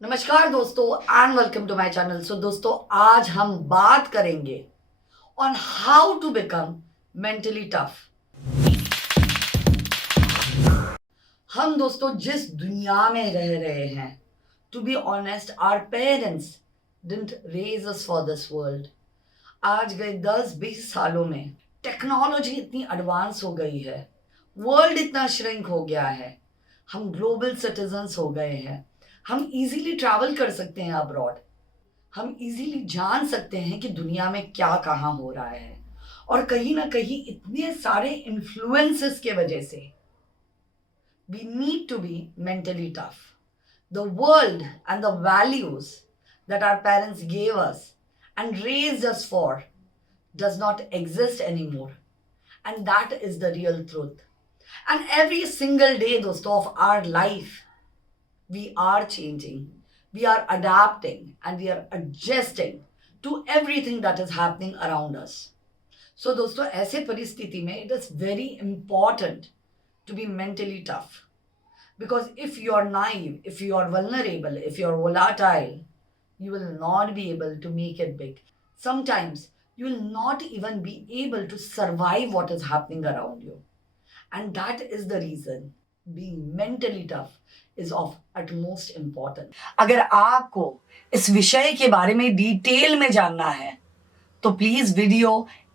नमस्कार दोस्तों and welcome to my channel. So दोस्तों, आज हम बात करेंगे on how to become mentally tough. हम दोस्तों जिस दुनिया में रह रहे हैं, to be honest, our parents didn't raise us for this world. आज गए 10-20 सालों में टेक्नोलॉजी इतनी एडवांस हो गई है, वर्ल्ड इतना श्रिंक हो गया है, हम ग्लोबल सिटीजन्स हो गए हैं, हम इजीली ट्रैवल कर सकते हैं अब्रॉड, हम इजीली जान सकते हैं कि दुनिया में क्या कहाँ हो रहा है। और कहीं ना कहीं इतने सारे इन्फ्लुएंसेस के वजह से we need to be mentally tough. The world and the values that our parents gave us and raised us for does not exist anymore. And that is the real truth. And every single day, dosto, of our life, we are changing, we are adapting, and we are adjusting to everything that is happening around us. So, दोस्तों, ऐसे परिस्थिति में it is very important to be mentally tough. Because if you are naive, if you are vulnerable, if you are volatile, you will not be able to make it big. Sometimes you will not even be able to survive what is happening around you. And that is the reason being mentally tough is of utmost importance. अगर आपको इस विषय के बारे में detail में जानना है तो प्लीज वीडियो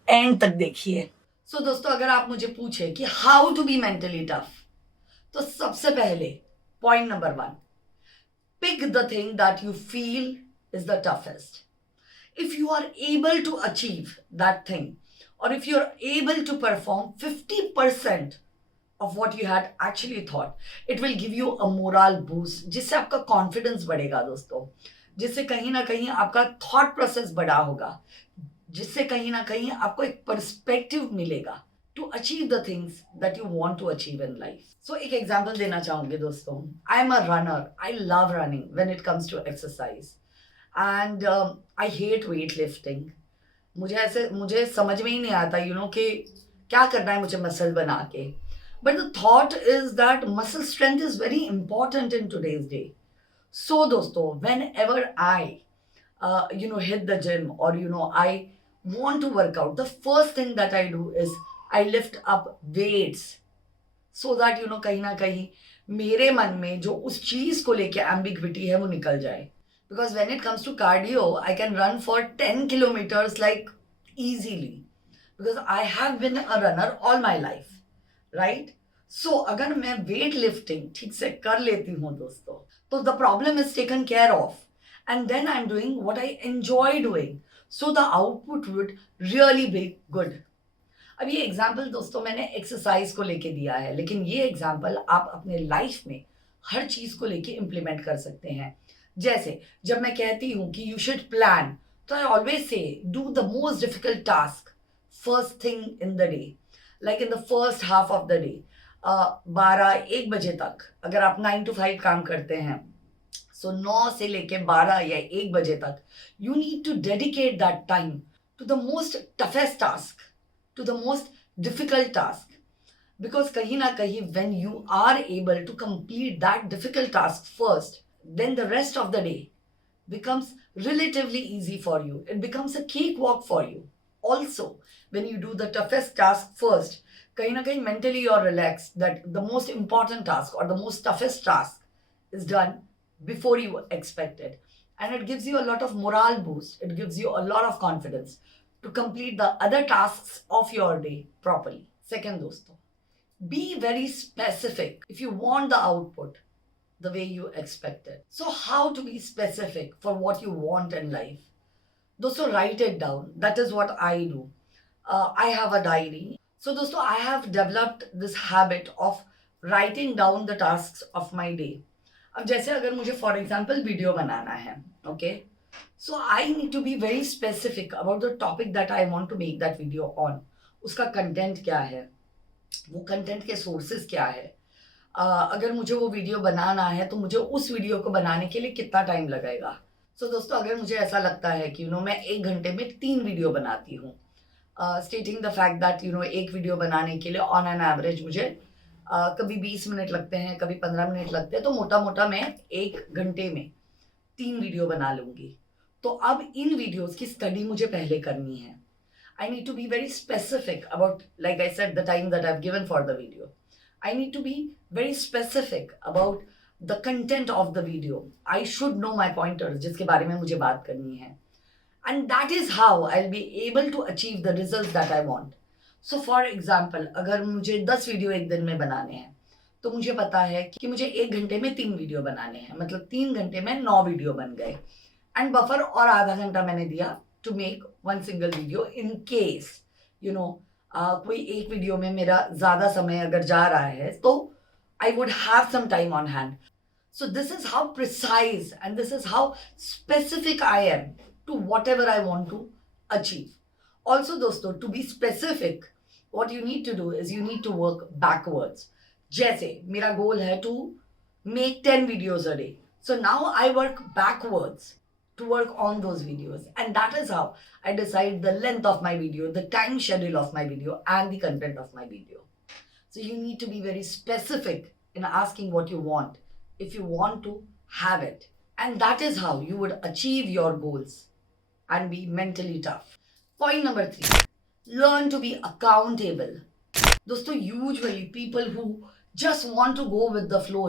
एंड तक देखिए। सो दोस्तों, अगर आप मुझे पूछे कि how to be mentally tough, तो सबसे पहले point number 1, pick the thing that you feel is the toughest. If you are able to achieve that thing, or if you're able to perform 50% of what you had actually thought, it will give you a moral boost, जिससे आपका confidence बढ़ेगा दोस्तों, जिससे कहीं ना कहीं आपका thought process बड़ा होगा, जिससे कहीं ना कहीं आपको एक पर्सपेक्टिव मिलेगा to achieve the things that you want to achieve in life. So एक एग्जांपल देना चाहूंगी दोस्तों. I am a runner, I love running when it comes to exercise, and I hate weight lifting. मुझे समझ में ही नहीं आता कि क्या करना है मुझे मसल बना के. But the thought is that muscle strength is very important in today's day. So दोस्तों, whenever I hit the gym, or I want to work out, the first thing that I do is I lift up weights, so that कहीं ना कहीं मेरे मन में जो उस चीज को लेके एम्बिग्विटी है वो निकल जाए. Because when it comes to cardio, I can run for 10 kilometers like easily, because I have been a runner all my life, right? So अगर मैं वेट लिफ्टिंग ठीक से कर लेती हूँ दोस्तों, तो the problem is taken care of, and then I'm doing what I enjoy doing, so the output would really be good. अब ये एग्जाम्पल दोस्तों मैंने एक्सरसाइज को लेके दिया है, लेकिन ये एग्जाम्पल आप अपने लाइफ में हर चीज को लेके इम्प्लीमेंट कर सकते हैं. जैसे जब मैं कहती हूँ कि यू शुड प्लान, तो I always say do the most difficult task first thing in the day, like in the first half of the day. 12-1 बजे तक अगर आप 9 to 5 काम करते हैं, सो 9 से लेके 12 या 1 बजे तक you need to dedicate that time to the most toughest task, to the most difficult task. Because कहीं ना कहीं when you are able to complete that difficult task first, then the rest of the day becomes relatively easy for you. It becomes a cakewalk for you. Also, when you do the toughest task first, kahin na kahin mentally you're relaxed that the most important task or the most toughest task is done before you expected. And it gives you a lot of morale boost. It gives you a lot of confidence to complete the other tasks of your day properly. Second, dosto, be very specific if you want the output the way you expected. So how to be specific for what you want in life? Dosto, write it down. That is what I do. I have a diary. So dosto, I have developed this habit of writing down the tasks of my day. अब जैसे अगर मुझे for example video बनाना है, okay, so I need to be very specific about the topic that I want to make that video on. उसका content क्या है, वो कंटेंट के सोर्सेज क्या है, अगर मुझे वो वीडियो बनाना है तो मुझे उस वीडियो को बनाने के लिए कितना टाइम लगेगा. सो दोस्तों, अगर मुझे ऐसा लगता है कि मैं 1 घंटे में 3 वीडियो बनाती हूँ, स्टेटिंग द फैक्ट दैट एक वीडियो बनाने के लिए ऑन एन एवरेज मुझे कभी 20 मिनट लगते हैं, कभी 15 मिनट लगते हैं, तो मोटा मोटा मैं 1 घंटे में 3 वीडियो बना लूंगी। तो अब इन वीडियोस की स्टडी मुझे पहले करनी है। I need to be very specific about, like I said, the time that I've given for the video. I need to be very specific about the content of the video. I should know my pointers जिसके बारे में मुझे बात करनी है. And that is how I'll be able to achieve the results that I want. So for example, अगर मुझे 10 video एक दिन में बनाने हैं, तो मुझे पता है कि मुझे 1 घंटे में 3 वीडियो बनाने हैं, मतलब 3 घंटे में 9 वीडियो बन गए। एंड बफर और आधा घंटा मैंने दिया to make one single video in case कोई एक वीडियो में मेरा ज़्यादा समय अगर जा रहा है तो I would have some time on hand. So this is how precise and this is how specific I am to whatever I want to achieve. Also दोस्तों, to be specific, what you need to do is you need to work backwards. जैसे मेरा गोल है to make 10 videos a day. So now I work backwards to work on those videos. And that is how I decide the length of my video, the time schedule of my video, and the content of my video. So you need to be very specific in asking what you want if you want to have it. And that is how you would achieve your goals and be mentally tough. Point number 3, learn to be accountable. Dosto, usually people who just want to go with the flow,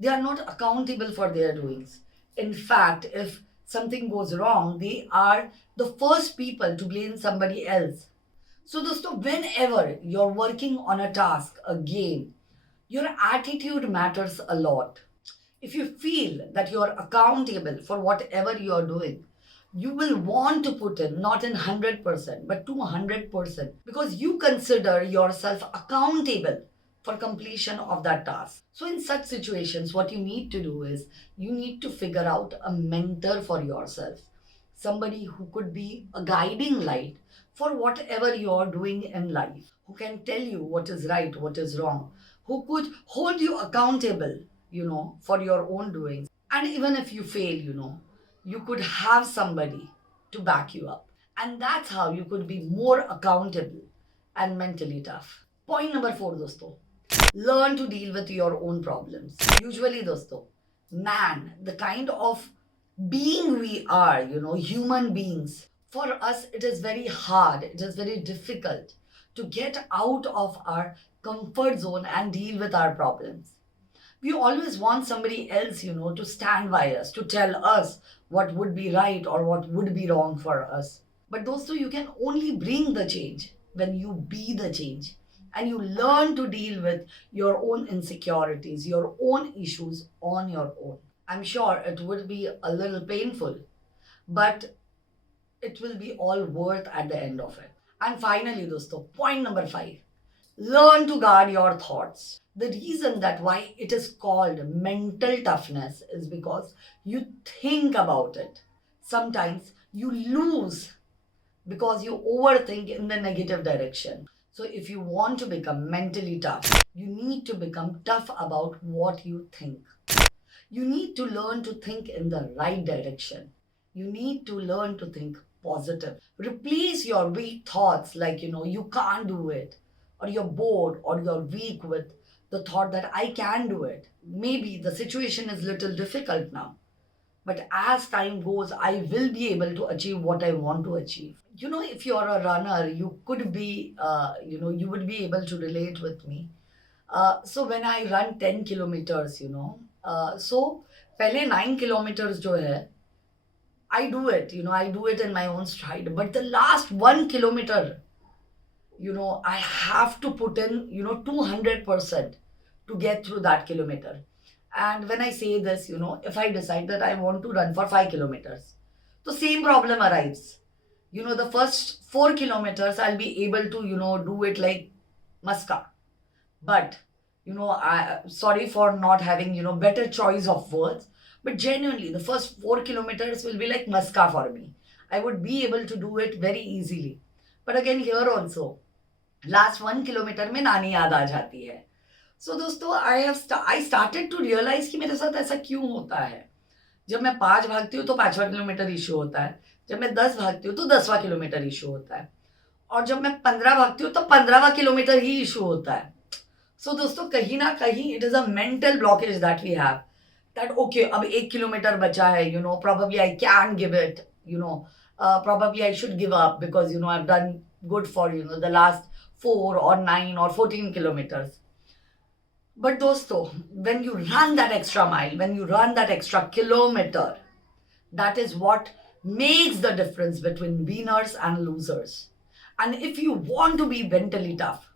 they are not accountable for their doings. In fact, if something goes wrong, they are the first people to blame somebody else. So dosto, whenever you're working on a task, a game, your attitude matters a lot. If you feel that you're accountable for whatever you're doing, you will want to put in not in 100% but 200% because you consider yourself accountable for completion of that task. So in such situations, what you need to do is you need to figure out a mentor for yourself, somebody who could be a guiding light for whatever you're doing in life, who can tell you what is right, what is wrong, who could hold you accountable, for your own doings. And even if you fail, you could have somebody to back you up. And that's how you could be more accountable and mentally tough. Point number 4, dosto. Learn to deal with your own problems. Usually, dosto, man, the kind of being we are, human beings, for us it is very hard, it is very difficult to get out of our comfort zone and deal with our problems. We always want somebody else, to stand by us, to tell us what would be right or what would be wrong for us. But dosto, you can only bring the change when you be the change and you learn to deal with your own insecurities, your own issues on your own. I'm sure it will be a little painful, but it will be all worth at the end of it. And finally, dosto, point number 5, learn to guard your thoughts. The reason that why it is called mental toughness is because you think about it. Sometimes you lose because you overthink in the negative direction. So if you want to become mentally tough, you need to become tough about what you think. You need to learn to think in the right direction. You need to learn to think positive. Replace your weak thoughts like, you can't do it, or you're bored, or you're weak with the thought that I can do it. Maybe the situation is little difficult now, but as time goes, I will be able to achieve what I want to achieve. If you're a runner, you could be, you would be able to relate with me. So when I run 10 kilometers, so पहले 9 kilometers जो है, I do it, I do it in my own stride. But the last 1 kilometer, I have to put in, 200% to get through that kilometer. And when I say this, if I decide that I want to run for 5 kilometers, the same problem arrives. The first 4 kilometers, I'll be able to, do it like Maska. But, sorry for not having, better choice of words. But genuinely, the first 4 kilometers will be like Maska for me. I would be able to do it very easily. But again, here also, last 1 kilometer में नानी याद आ जाती है. So दोस्तों, I started to realize कि मेरे साथ ऐसा क्यों होता है. जब मैं 5 भागती हूँ तो 5वां किलोमीटर इशू होता है. जब मैं 10 भागती हूँ तो 10वां किलोमीटर इशू होता है. और जब मैं 15 भागती हूँ तो 15वां किलोमीटर ही इशू होता है. So दोस्तों, कहीं ना कहीं it is a mental blockage that we have. that okay, अब 1 kilometer बचा है, probably I can give it, probably I should give up because I've done good for the last 4 or 9 or 14 kilometers. But dosto, when you run that extra mile, when you run that extra kilometer, that is what makes the difference between winners and losers. And if you want to be mentally tough,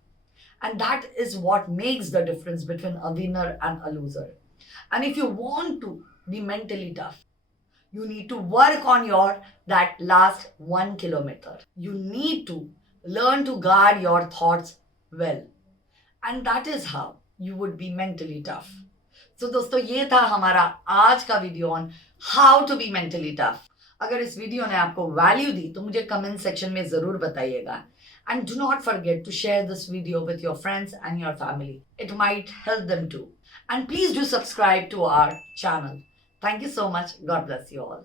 and that is what makes the difference between a winner and a loser. And if you want to be mentally tough, you need to work on your that last 1 kilometer. You need to learn to guard your thoughts well. And that is how you would be mentally tough. So दोस्तों, ये था हमारा आज का video on how to be mentally tough. अगर इस video ने आपको वैल्यू दी तो मुझे कमेंट सेक्शन में जरूर बताइएगा. And do not forget to share this video with your friends and your family. It might help them too. And please do subscribe to our channel. Thank you so much. God bless you all.